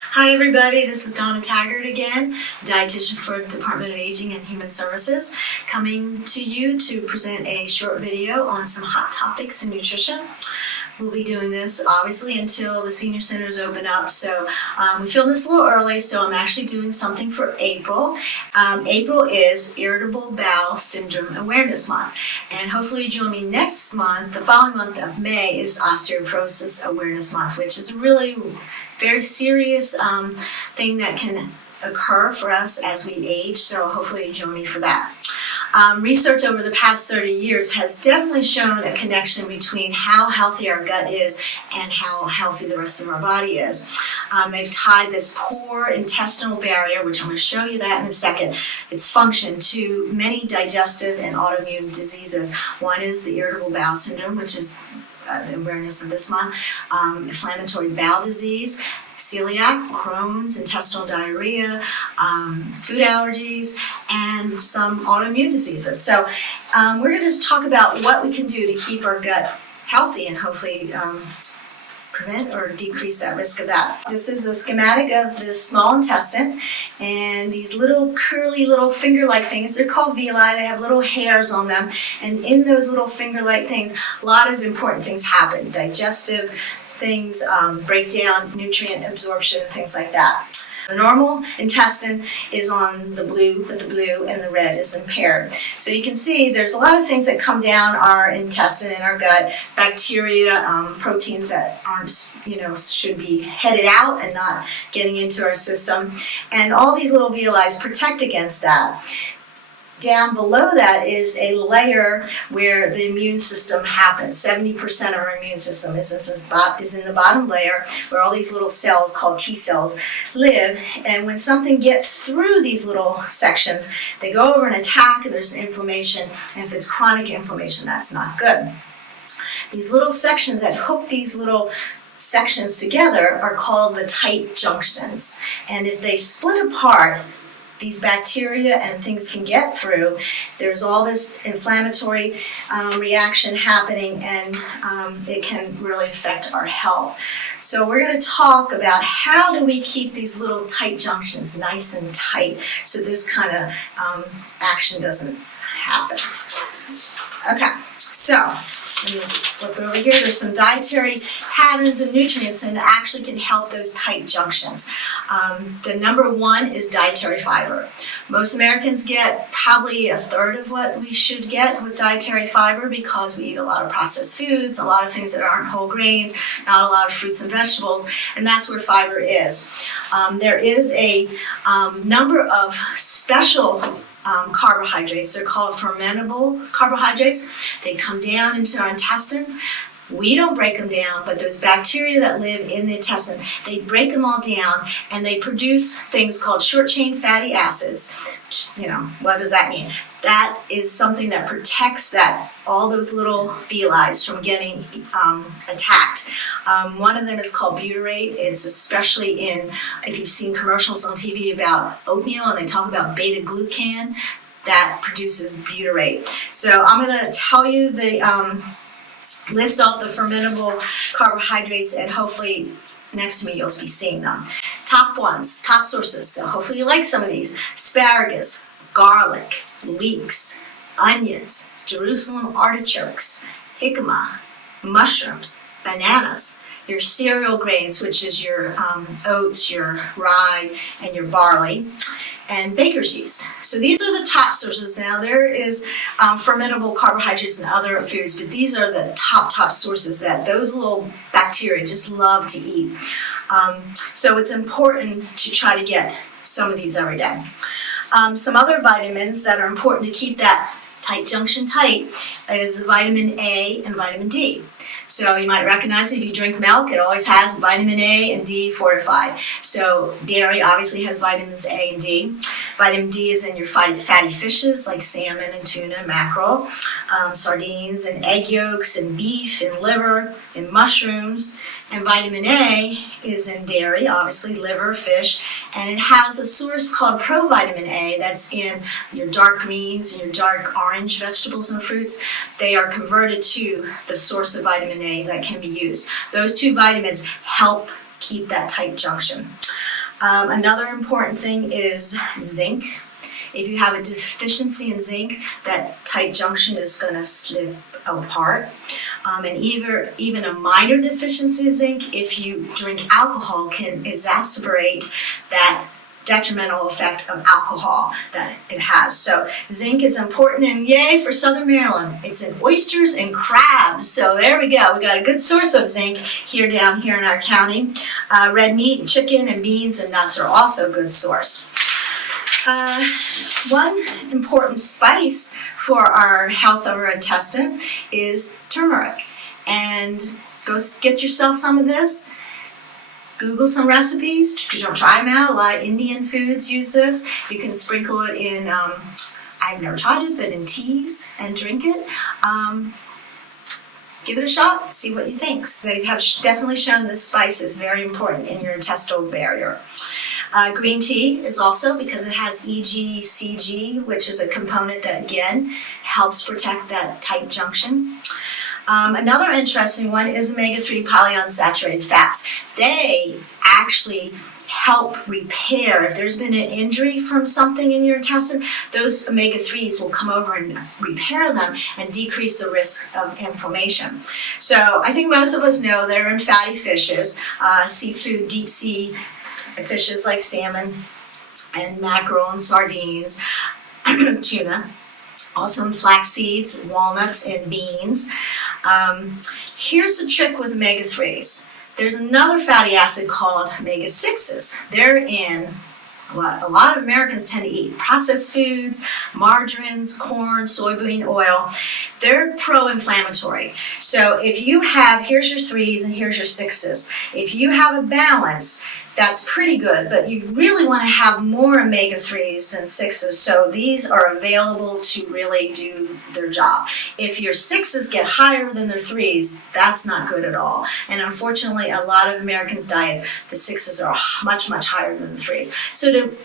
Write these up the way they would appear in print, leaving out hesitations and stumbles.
Hi everybody, this is Donna Taggart again, dietitian for Department of Aging and Human Services, coming to you to present a short video on some hot topics in nutrition. We'll be doing this obviously until the senior centers open up, so we filmed this a little early, so I'm actually doing something for April. April is Irritable Bowel Syndrome Awareness Month, and hopefully you join me next month. The following month of May is Osteoporosis Awareness Month, which is really very serious thing that can occur for us as we age, so hopefully you join me for that. Research over the past 30 years has definitely shown a connection between how healthy our gut is and how healthy the rest of our body is. They've tied this poor intestinal barrier, which I'm going to show you that in a second, its function to many digestive and autoimmune diseases. One is the irritable bowel syndrome, which is awareness of this month, inflammatory bowel disease, celiac, Crohn's, intestinal diarrhea, food allergies, and some autoimmune diseases. So we're going to just talk about what we can do to keep our gut healthy and hopefully prevent or decrease that risk of that. This is a schematic of the small intestine, and these little curly little finger-like things, they're called villi. They have little hairs on them, and in those little finger-like things, a lot of important things happen. Digestive things, break down, nutrient absorption, things like that. The normal intestine is on the blue, with the blue, and the red is impaired. So you can see there's a lot of things that come down our intestine and our gut, bacteria, proteins that aren't, should be headed out and not getting into our system. And all these little villi protect against that. Down below that is a layer where the immune system happens. 70% of our immune system is in the bottom layer, where all these little cells called T cells live. And when something gets through these little sections, they go over and attack, and there's inflammation. And if it's chronic inflammation, that's not good. These little sections that hook these little sections together are called the tight junctions. And if they split apart, these bacteria and things can get through. There's all this inflammatory reaction happening, and it can really affect our health. So we're going to talk about how do we keep these little tight junctions nice and tight so this kind of action doesn't happen. Okay, so let me just flip over here. There's some dietary patterns and nutrients that actually can help those tight junctions. The number one is dietary fiber. Most Americans get probably a third of what we should get with dietary fiber because we eat a lot of processed foods, a lot of things that aren't whole grains, not a lot of fruits and vegetables, and that's where fiber is. There is a number of special carbohydrates. They're called fermentable carbohydrates. They come down into our intestine. We don't break them down, but those bacteria that live in the intestine, they break them all down, and they produce things called short-chain fatty acids. What does that mean? That is something that protects all those little villi from getting attacked. One of them is called butyrate. It's especially if you've seen commercials on TV about oatmeal and they talk about beta-glucan, that produces butyrate. So I'm going to tell you the list off the fermentable carbohydrates, and hopefully next to me you'll be seeing them. Top ones, top sources, so hopefully you like some of these. Asparagus, garlic, leeks, onions, Jerusalem artichokes, jicama, mushrooms, bananas, your cereal grains, which is your oats, your rye, and your barley, and baker's yeast. So these are the top sources. Now there is fermentable carbohydrates in other foods, but these are the top sources that those little bacteria just love to eat. So it's important to try to get some of these every day. Some other vitamins that are important to keep that tight junction tight is vitamin A and vitamin D. So you might recognize if you drink milk, it always has vitamin A and D fortified. So dairy obviously has vitamins A and D. Vitamin D is in your fatty fishes like salmon and tuna, mackerel, sardines, and egg yolks, and beef, and liver, and mushrooms. And vitamin A is in dairy, obviously, liver, fish, and it has a source called provitamin A that's in your dark greens and your dark orange vegetables and fruits. They are converted to the source of vitamin A that can be used. Those two vitamins help keep that tight junction. Another important thing is zinc. If you have a deficiency in zinc, that tight junction is going to slip apart. And even a minor deficiency of zinc, if you drink alcohol, can exacerbate that detrimental effect of alcohol that it has. So zinc is important, and yay for Southern Maryland. It's in oysters and crabs. So there we go. We got a good source of zinc down here in our county. Red meat, chicken, and beans and nuts are also a good source. One important spice for our health of our intestine is turmeric. And go get yourself some of this. Google some recipes, try them out. A lot of Indian foods use this. You can sprinkle it in, I've never tried it, but in teas and drink it. Give it a shot, see what you think. They have definitely shown this spice is very important in your intestinal barrier. Green tea is also, because it has EGCG, which is a component that, again, helps protect that tight junction. Another interesting one is omega-3 polyunsaturated fats. They actually help repair. If there's been an injury from something in your intestine, those omega-3s will come over and repair them and decrease the risk of inflammation. So I think most of us know they're in fatty fishes, seafood, deep sea fishes like salmon and mackerel and sardines, tuna. Also in flax seeds, walnuts, and beans. Here's the trick with omega-3s. There's another fatty acid called omega-6s. They're in what a lot of Americans tend to eat. Processed foods, margarines, corn, soybean oil. They're pro-inflammatory. So if you have, here's your 3s and here's your 6s. If you have a balance, that's pretty good, but you really want to have more omega-3s than 6s, so these are available to really do their job. If your 6s get higher than their 3s, that's not good at all. And unfortunately, a lot of Americans' diet, the 6s are much, much higher than the 3s. So to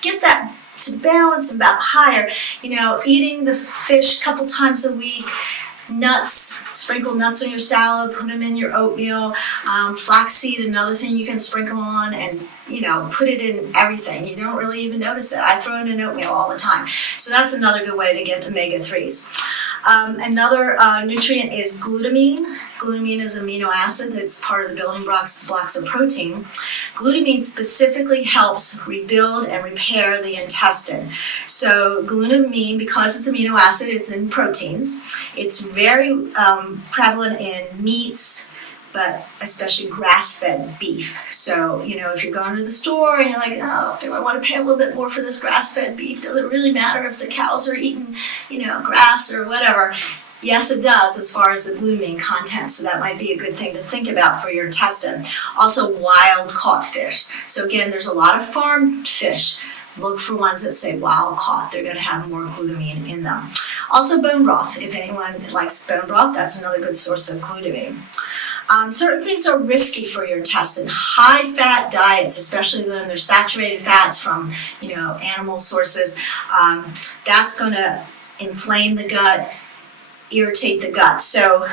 get that to balance about higher, eating the fish a couple times a week, nuts, sprinkle nuts on your salad, put them in your oatmeal. Flaxseed, another thing you can sprinkle on, and put it in everything. You don't really even notice it. I throw it in oatmeal all the time. So that's another good way to get omega-3s. Another nutrient is glutamine. Glutamine is an amino acid that's part of the building blocks of protein. Glutamine specifically helps rebuild and repair the intestine. So glutamine, because it's amino acid, it's in proteins. It's very prevalent in meats, but especially grass-fed beef. So, if you're going to the store and you're like, oh, do I want to pay a little bit more for this grass-fed beef? Does it really matter if the cows are eating, grass or whatever? Yes, it does as far as the glutamine content, so that might be a good thing to think about for your intestine. Also, wild-caught fish. So again, there's a lot of farmed fish. Look for ones that say wild-caught. They're going to have more glutamine in them. Also, bone broth. If anyone likes bone broth, that's another good source of glutamine. Certain things are risky for your intestine. High-fat diets, especially when they're saturated fats from, animal sources, that's going to inflame the gut, irritate the gut. So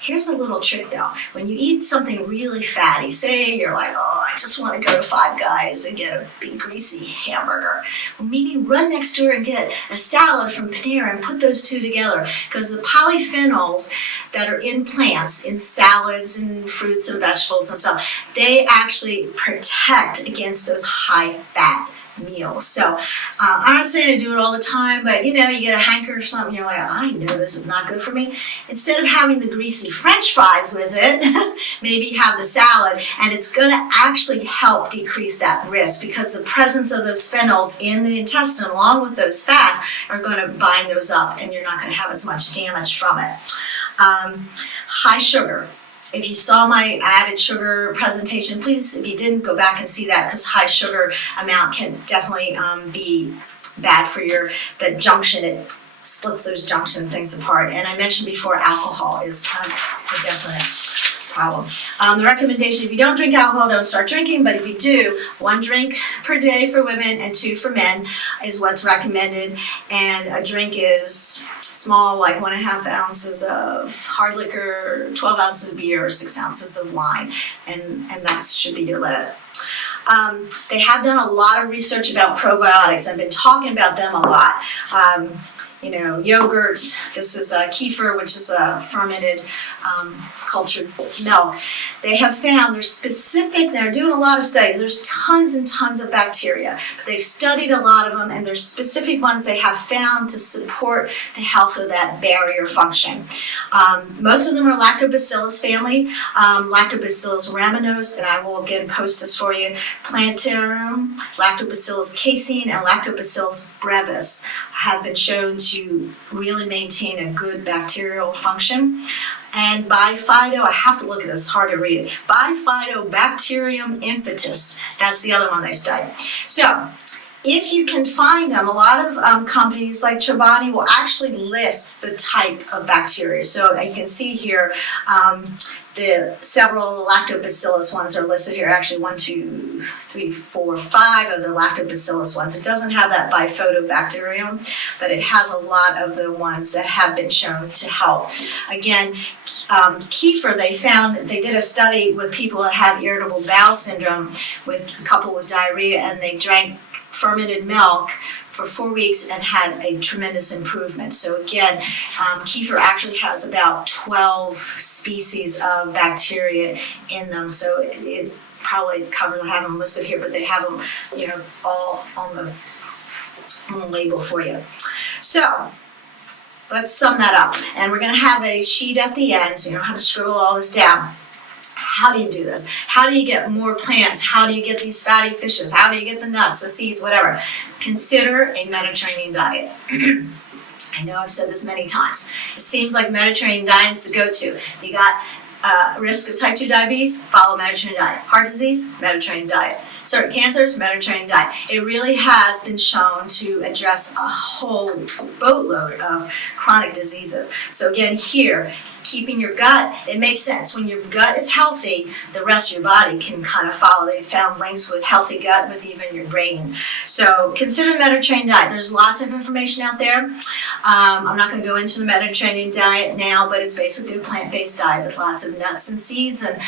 here's a little trick though. When you eat something really fatty, say you're like, oh, I just want to go to Five Guys and get a big greasy hamburger. Well, maybe run next door and get a salad from Panera and put those two together, because the polyphenols that are in plants, in salads and fruits and vegetables and stuff, they actually protect against those high fat meals. So I'm not saying to do it all the time, but you get a hanker or something, you're like, I know this is not good for me. Instead of having the greasy French fries with it, maybe have the salad, and it's going to actually help decrease that risk, because the presence of those phenols in the intestine along with those fats are going to bind those up, and you're not going to have as much damage from it. High sugar. If you saw my added sugar presentation, please, if you didn't, go back and see that, because high sugar amount can definitely be bad for that junction. It splits those junction things apart. And I mentioned before, alcohol is a definite problem. The recommendation, if you don't drink alcohol, don't start drinking, but if you do, 1 drink per day for women and 2 for men is what's recommended. And a drink is small, like 1.5 ounces of hard liquor, 12 ounces of beer, or 6 ounces of wine, and that should be your limit. They have done a lot of research about probiotics. I've been talking about them a lot. Yogurts. This is kefir, which is a fermented cultured milk. They have found they're doing a lot of studies. There's tons and tons of bacteria, but they've studied a lot of them, and there's specific ones they have found to support the health of that barrier function. Most of them are Lactobacillus family, Lactobacillus rhamnosus, and I will again post this for you, Plantarum, Lactobacillus casein, and Lactobacillus brevis have been shown to really maintain a good bacterial function. And Bifido, I have to look at this, it's hard to read it. Bifidobacterium infatis, that's the other one they studied. So, if you can find them, a lot of companies like Chobani will actually list the type of bacteria. So you can see here, the several lactobacillus ones are listed here. Actually, 1, 2, 3, 4, 5 of the lactobacillus ones. It doesn't have that bifidobacterium, but it has a lot of the ones that have been shown to help. Again, kefir, they did a study with people that have irritable bowel syndrome coupled with diarrhea, and they drank fermented milk for 4 weeks and had a tremendous improvement. So again, kefir actually has about 12 species of bacteria in them. So it probably I have them listed here, but they have them, all on the label for you. So let's sum that up. And we're going to have a sheet at the end, so you know how to scribble all this down. How do you do this? How do you get more plants? How do you get these fatty fishes? How do you get the nuts, the seeds, whatever? Consider a Mediterranean diet. I know I've said this many times. It seems like Mediterranean diet's the go-to. You got risk of type 2 diabetes, follow Mediterranean diet. Heart disease, Mediterranean diet. Certain cancers, Mediterranean diet. It really has been shown to address a whole boatload of chronic diseases. So again, here, keeping your gut, it makes sense. When your gut is healthy, the rest of your body can kind of follow. They found links with healthy gut with even your brain. So consider the Mediterranean diet. There's lots of information out there. I'm not going to go into the Mediterranean diet now, but it's basically a plant-based diet with lots of nuts and seeds and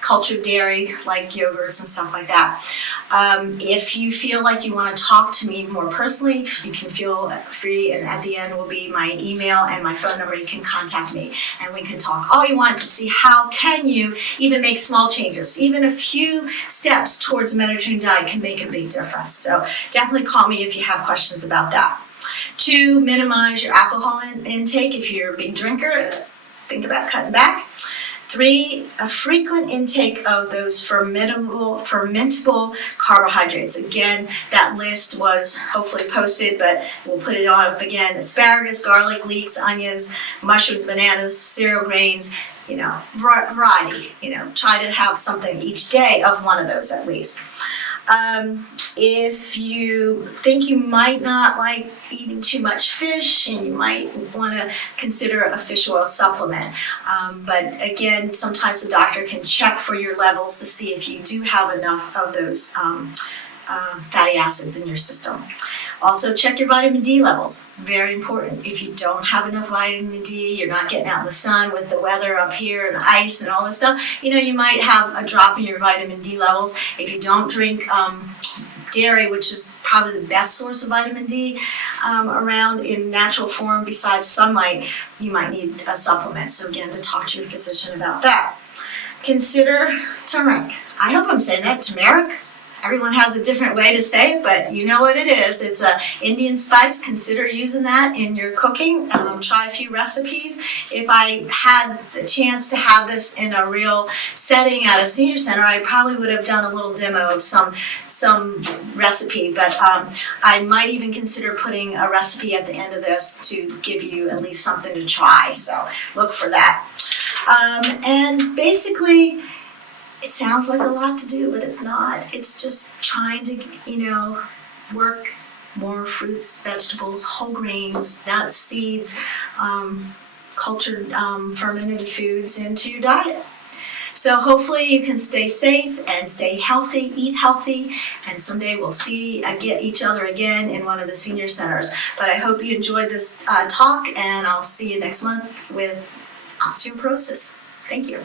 cultured dairy like yogurts and stuff like that. If you feel like you want to talk to me more personally, you can feel free, and at the end will be my email and my phone number. You can contact me and we can talk all you want to see how can you even make small changes. Even a few steps towards a Mediterranean diet can make a big difference. So definitely call me if you have questions about that. To minimize your alcohol intake, if you're a big drinker, think about cutting back. 3, a frequent intake of those fermentable carbohydrates. Again, that list was hopefully posted, but we'll put it on up again. Asparagus, garlic, leeks, onions, mushrooms, bananas, cereal grains, variety. Try to have something each day of one of those at least. If you think you might not like eating too much fish, and you might want to consider a fish oil supplement. But again, sometimes the doctor can check for your levels to see if you do have enough of those fatty acids in your system. Also, check your vitamin D levels. Very important. If you don't have enough vitamin D, you're not getting out in the sun with the weather up here and ice and all this stuff, you might have a drop in your vitamin D levels. If you don't drink dairy, which is probably the best source of vitamin D around in natural form besides sunlight, you might need a supplement. So again, to talk to your physician about that. Consider turmeric. I hope I'm saying that, turmeric. Everyone has a different way to say it, but you know what it is. It's an Indian spice. Consider using that in your cooking. Try a few recipes. If I had the chance to have this in a real setting at a senior center, I probably would have done a little demo of some recipe, but I might even consider putting a recipe at the end of this to give you at least something to try. So look for that. And basically, it sounds like a lot to do, but it's not. It's just trying to, work more fruits, vegetables, whole grains, nuts, seeds, cultured fermented foods into your diet. So hopefully you can stay safe and stay healthy, eat healthy, and someday we'll get each other again in one of the senior centers. But I hope you enjoyed this talk, and I'll see you next month with osteoporosis. Thank you.